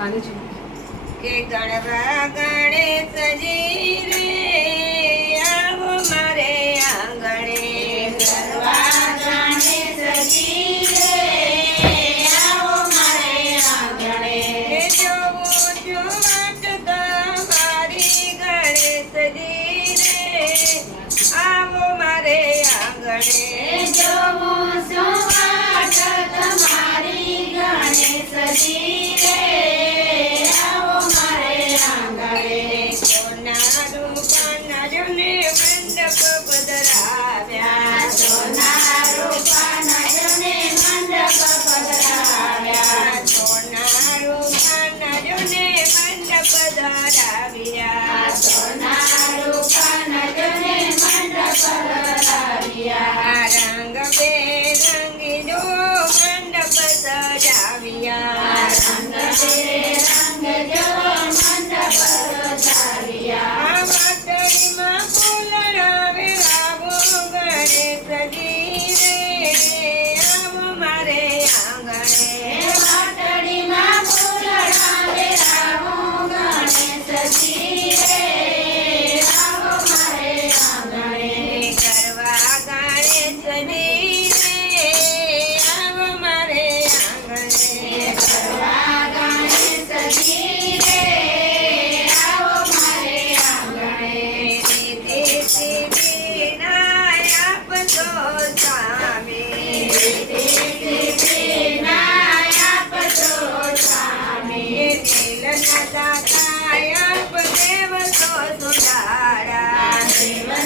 પાણી છે કે ગણવા ગણેશજી રે આવો મારે આંગણે. ગણવા ગણેશજી રે આવો મારે આંગણે. કે જોઉં છું વાટ તમારી ગણેશજી Maria.